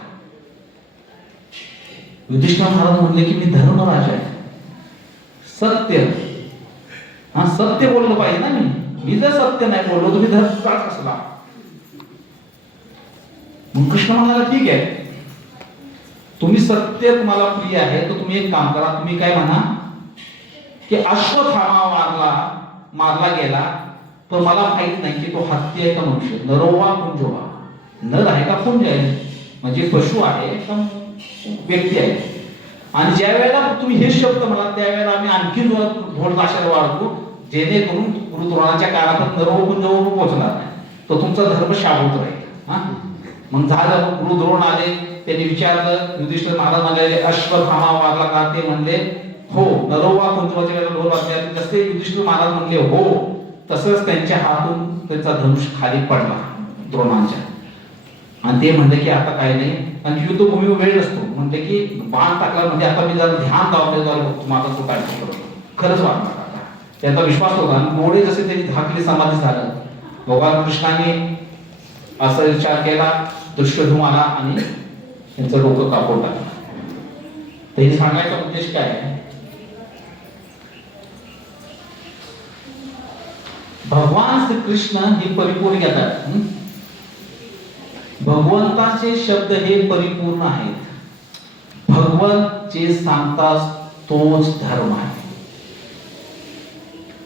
युधिष्ठिर महाराज म्हणले की मी धर्मराज आहे, सत्य, हा सत्य बोललं पाहिजे ना. मी जर सत्य नाही बोललो तुम्ही धर्मराज कसला? मग कृष्ण म्हणाला ठीक आहे, तुम्ही सत्य तुम्हाला प्रिय आहे तर तुम्ही एक काम करा. तुम्ही काय म्हणा की अश्वत्थामा मारला गेला तर मला माहित नाही की तो हत्ती आहे का मनुष्य, नरोवा कुंजोवा, नर आहे का कुंज आहे, म्हणजे पशु आहे का व्यक्ती आहे. आणि ज्या वेळेला तुम्ही हे शब्द म्हणा त्यावेळेला आम्ही आणखी ढोल ताशाला वाढवतो, जेणेकरून गुरु द्रोणाच्या काळात नरोवा कुंजोवा पोहोचणार नाही, तो तुमचा धर्म शाबूत राहील. हा, मग झालं. गुरु द्रोण आले, त्यांनी विचारलं, युधिष्ठिर महाराज म्हणाले अश्वत्थामा मारला का? ते म्हणले हो. नरोवा कुंजवाच्या वेळेला ढोल वाजले. जसे युधिष्ठिर महाराज म्हणले हो तसंच त्यांच्या हातून त्यांचा धनुष खाली पडला द्रोणांच्या. आणि ते म्हणले की आता काय नाही, आणि युद्धभूमीवर वेळ नसतो. म्हणते की बाण टाकला म्हणजे आता मी जरा ध्यान लावतो माझा तो काय करतो. खरंच वाटणार आता त्यांचा विश्वास होता. आणि मोडे जसे त्यांनी धाकली समाधी झालं, भगवान कृष्णाने असा विचार केला, दृष्टद्युम्न आला आणि त्यांचं डोकं कापून टाकलं. त्यांनी सांगायचा उद्देश काय आहे भगवान श्री कृष्ण हे परिपूर्ण घेतात. भगवंताचे शब्द हे परिपूर्ण आहेत. भगवंत जे सांगतात तोच धर्म आहे.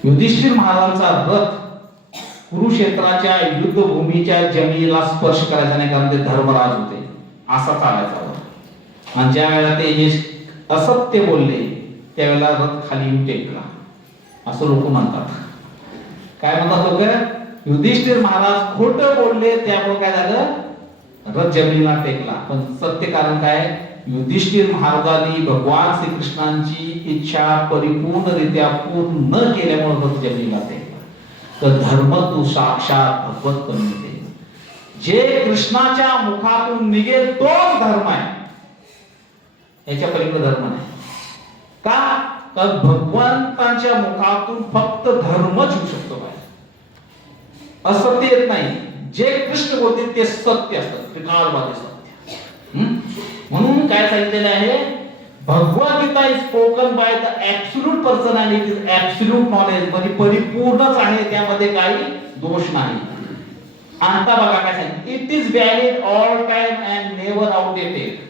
युधिष्ठिर महाराजांचा रथ कुरुक्षेत्राच्या युद्धभूमीच्या जमिनीला स्पर्श करायचा नाही, कारण ते धर्मराज होते, असा चालायचा होता. आणि ज्या वेळेला ते हे असत्य बोलले त्यावेळेला रथ खाली येऊन टेकला, असं लोक म्हणतात. काय म्हणतात लोक? युधिष्ठिर महाराज खोटं बोलले त्यामुळे काय झालं, रथ जमिनीला टेकला. पण सत्य कारण काय? युधिष्ठिर महाराजांनी भगवान श्रीकृष्णांची इच्छा परिपूर्णरित्या पूर्ण न केल्यामुळे रथ जमिनीला टेकला. तर धर्म तू साक्षात भगवत करून जे कृष्णाच्या मुखातून निघेल तोच धर्म आहे, याच्या पलीकडे धर्म नाही. का? तर भगवंतांच्या मुखातून फक्त धर्मच येऊ शकतो बाहेर, असत्य येत नाही. जे कृष्ण बोलतील ते सत्य असतं, त्रिकालवादी सत्य. म्हणून काय सांगितलेलं आहे, Bhagavad Gita is spoken by the absolute person and it is absolute knowledge. म्हणजे परिपूर्णच आहे, त्यामध्ये काही दोष नाही. आता बघा काय सांगितलं, it is valid all time and never outdated.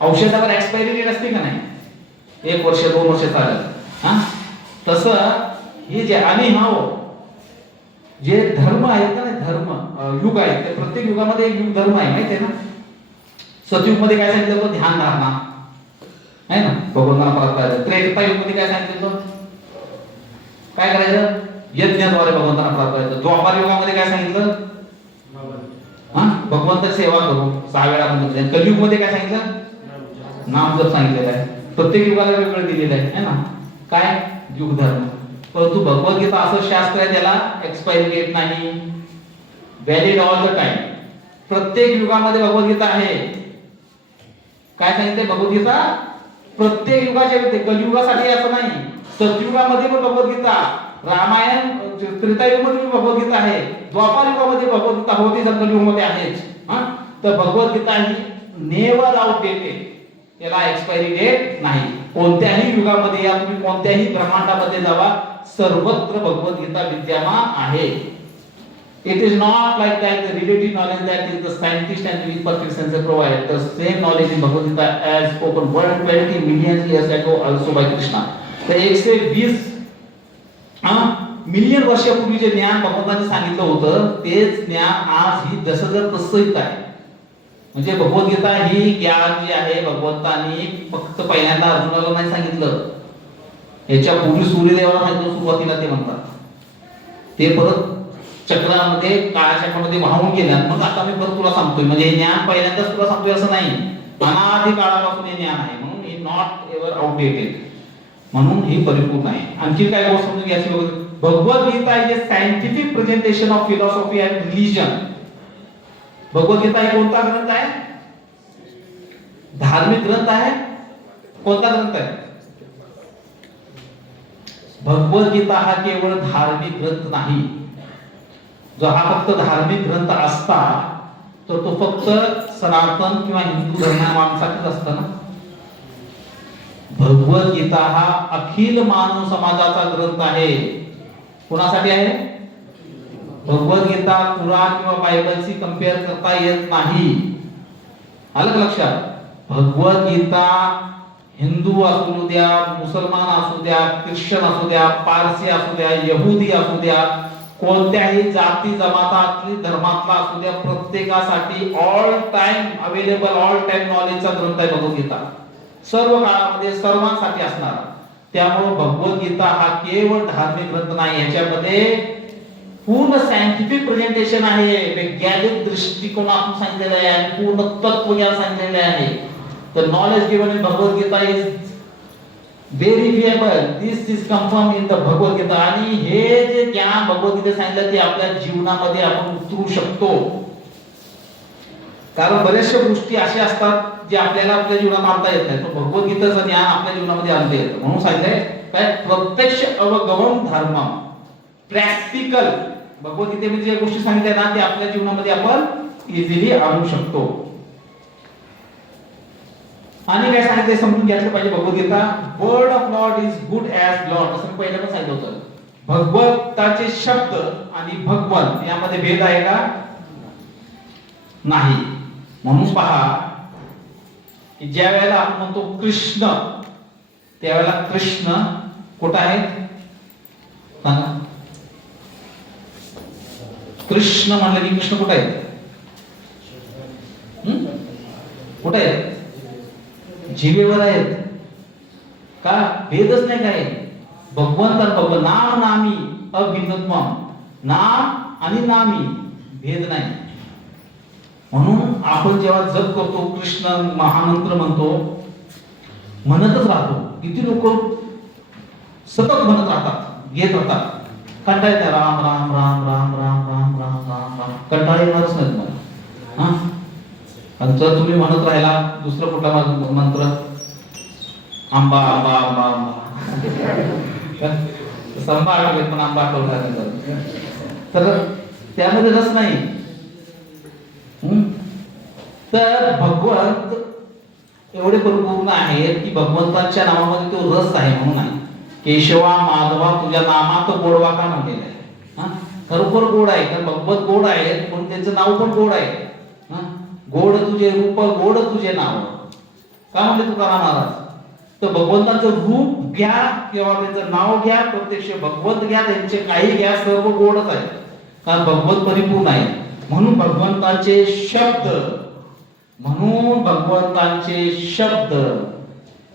औषधावर एक्सपायरी डेट असते का नाही, 1 वर्ष 2 वर्ष चालेल. तसं हे जे आणि जे धर्म आहेत ना, धर्म युग आहेत, ते प्रत्येक युगामध्ये एक युग धर्म आहे, माहिती आहे ना. सतयुग मध्ये काय सांगितलं होतं, ध्यान धारणा आहे ना, भगवंताला प्राप्त करायचं. त्रेता युग मध्ये काय सांगितलं होतं, काय करायचं, यज्ञाद्वारे भगवंताला प्राप्त करायचं. द्वापार युगामध्ये काय सांगितलं, भगवंत सेवा करू 6 वेळा म्हणून. कलियुग मध्ये काय सांगितलं, नाम जप सांगितलेलं आहे. प्रत्येक युगाला वेगवेगळं दिलेलं आहे ना, काय युग धर्म. परंतु भगवद्गीता असं शास्त्र आहे, त्याला एक्सपायरी डेट नाही, व्हॅलिड ऑल द टाइम. प्रत्येक युगामध्ये भगवद्गीता आहे. काय सांगितलंय भगवद्गीता, प्रत्येक युगाच्या कलियुगासाठी असं नाही. सतयुगामध्ये पण भगवद्गीता, रामायण त्रेतायुगामध्ये पण भगवद्गीता आहे, द्वापार युगामध्ये भगवद्गीता होती, कलियुगामध्ये आहेच. तर भगवद्गीता ही नेव्हर आउटडेटेड, याला एक्सपायरी डेट नाही. कोणत्याही युगामध्ये या तुम्ही कोणत्याही ब्रह्मांडामध्ये जावा, सर्वत्र भगवद्गीता विद्यमान आहे. It is not like that the relative knowledge that is the scientist and the perfect sense provide. The same knowledge in Bhagavad Gita as spoken 120 million years ago also by Krishna. तर 120 million वर्षापूर्वी जे ज्ञान भगवंतांनी सांगितलं होतं, तेच ज्ञान आज ही जसं तसंच आहे. म्हणजे भगवद्गीता ही ज्ञान जी आहे, भगवंतांनी फक्त पहिल्यांदा अर्जुनाला नाही सांगितलं, याच्या पूर्वी सूर्यदेवाला सांगितलं सुरुवातीला. ते म्हणतात ते परत चक्रामध्ये काळाचक्रामध्ये वाहून गेल्यात, मग आता मी परत तुला सांगतोय. म्हणजे हे ज्ञान पहिल्यांदाच तुला सांगतोय असं नाही, अनादी काळापासून हे ज्ञान आहे. म्हणून हे नॉट एव्हर आउटडेटेड, म्हणून हे परिपूर्ण आहे. आणखी काय गोष्ट समजून घ्यायची, Bhagavad Gita is a scientific presentation of philosophy and religion. Bhagavad Gita ही कोणता ग्रंथ आहे, धार्मिक ग्रंथ आहे. कोणता ग्रंथ आहे, भगवद्गीता हा केवळ धार्मिक ग्रंथ नाही. जो हा फक्त धार्मिक ग्रंथ असता तर तो फक्त सनातन किंवा हिंदू धर्मांसाठीच असता ना. भगवद्गीता हा अखिल मानव समाजाचा ग्रंथ आहे. कोणासाठी आहे, भगवद्गीता कुराण किंवा बायबलशी कंपेअर करता येत नाही. आलं लक्षात. भगवद्गीता हिंदू असू द्या, मुसलमान असू द्या, ख्रिश्चन असू द्या, पारसी असू द्या, यहुदी असू द्या, कोणत्याही जाती जमातातली धर्मातला असू द्या, प्रत्येकासाठी all time available, all time नॉलेजचा ग्रंथ आहे भगवद्गीता. सर्व काळामध्ये सर्वांसाठी असणारा. त्यामुळे भगवद्गीता हा केवळ धार्मिक ग्रंथ नाही, याच्यामध्ये पूर्ण सायंटिफिक प्रेझेंटेशन आहे, वैज्ञानिक दृष्टिकोनातून सांगितलेलं आहे आणि पूर्ण तत्वज्ञान सांगितलेलं आहे. तर knowledge given in Bhagavad Gita is verifiable. This is confirm in the Bhagavad Gita. आणि हे जे ज्ञान भगवद्गीतेत सांगितलं ते आपल्या जीवनामध्ये आपण उतरू शकतो. कारण बऱ्याचशा गोष्टी अशा असतात जे आपल्याला आपल्या जीवनात आणता येत नाही, पण भगवद्गीतेचं ज्ञान आपल्या जीवनामध्ये आणता येतं. म्हणून सांगितलंय काय, प्रत्यक्ष अवगमन धर्म, प्रॅक्टिकल. भगवद्गीतेमध्ये जे गोष्टी सांगितल्या ना ते आपल्या जीवनामध्ये आपण इझिली आणू शकतो. आणि काय सांगितलं समजून घेतलं पाहिजे. Bhagavad Gita word of Lord is good as Lord, असं पहिल्यांदा सांगितलं होतं. भगवंताचे शब्द आणि भगवंत यामध्ये भेद आहे का? नाही. म्हणून पहा की ज्या वेळेला आपण म्हणतो कृष्ण, त्यावेळेला कृष्ण कुठं आहेत सांगा? कृष्ण म्हणलं की कृष्ण कुठं आहेत? कुठे आहेत? जिभेवर आहेत का? भेदच नाही काय. भगवंत आणि भगवंत नाम नामी अभिन्नत्वम, नाम आणि नामी भेद नाही. म्हणून आपण जेव्हा जप करतो, कृष्ण महामंत्र म्हणतो, म्हणतच राहतो. किती लोक सतत म्हणत राहतात, घेत राहतात. कंटाळा येते राम राम राम राम राम राम राम राम राम, कंटाळा येणारच नाही तुम्हाला. आणि जर तुम्ही म्हणत राहिला दुसरा कुठला मंत्र, आंबा आंबा आंबा आंबा संबा आठवले पण आंबा आठवला तर त्यामध्ये रस नाही. तर भगवंत एवढे परिपूर्ण आहेत की भगवंताच्या नावामध्ये तो रस आहे. म्हणून आहे केशवा माधवा तुझ्या नामात गोडवा का म्हटलेला आहे. खरोखर गोड आहे, कारण भगवंत गोड आहे म्हणून त्यांचं नाव पण गोड आहे. गोड तुझे रूप गोड तुझे नाव का म्हणले तुकाराम महाराज. तर भगवंताचं रूप घ्या किंवा त्यांचं नाव घ्या, प्रत्यक्ष भगवंत घ्या, त्यांचे काही घ्या, सर्व गोडच आहे, कारण भगवंत परिपूर्ण आहे. म्हणून भगवंताचे शब्द, म्हणून भगवंतांचे शब्द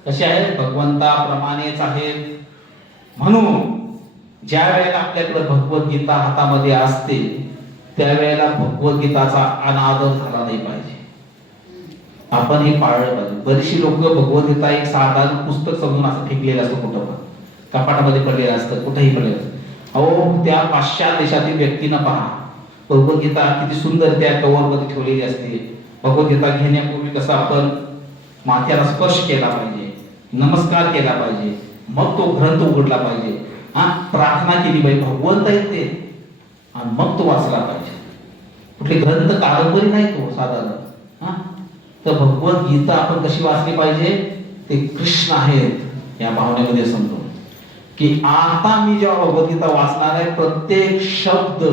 कसे आहेत? भगवंताप्रमाणेच आहेत. म्हणून ज्या वेळेला आपल्याकडे भगवद्गीता हातामध्ये असते त्यावेळेला भगवद्गीताचा अनादर झाला नाही पाहिजे. आपण हे पाळलं पाहिजे. बरीचशी लोक भगवद्गीता एक साधारण पुस्तक समजून असं फेकलेलं असतं, कुठं कपाटामध्ये पडलेलं असतं, कुठेही पडलेलं असतं. अहो त्या पाश्चात्य देशातील व्यक्तींना पहा, भगवद्गीता किती सुंदर त्या कव्हरमध्ये ठेवलेली असते. भगवद्गीता घेण्यापूर्वी कसं आपण माथ्याला स्पर्श केला पाहिजे, नमस्कार केला पाहिजे, मग तो ग्रंथ उघडला पाहिजे, प्रार्थना केली पाहिजे, भगवंत आहेत ते, आणि मग तो वाचला पाहिजे. कुठले ग्रंथ कादंबरी नाही तो साधारण. तर भगवद्गीता आपण कशी वाचली पाहिजे? ते कृष्ण आहेत या भावनेमध्ये समजून की आता मी जेव्हा भगवद्गीता वाचणार आहे, प्रत्येक शब्द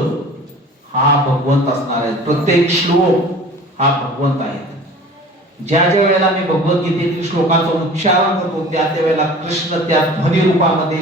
हा भगवंत असणार आहे, प्रत्येक श्लोक हा भगवंत आहे. ज्या ज्या वेळेला मी भगवद्गीतेतील श्लोकांचा उच्चारण करतो त्या वेळेला कृष्ण त्या ध्वनी रूपामध्ये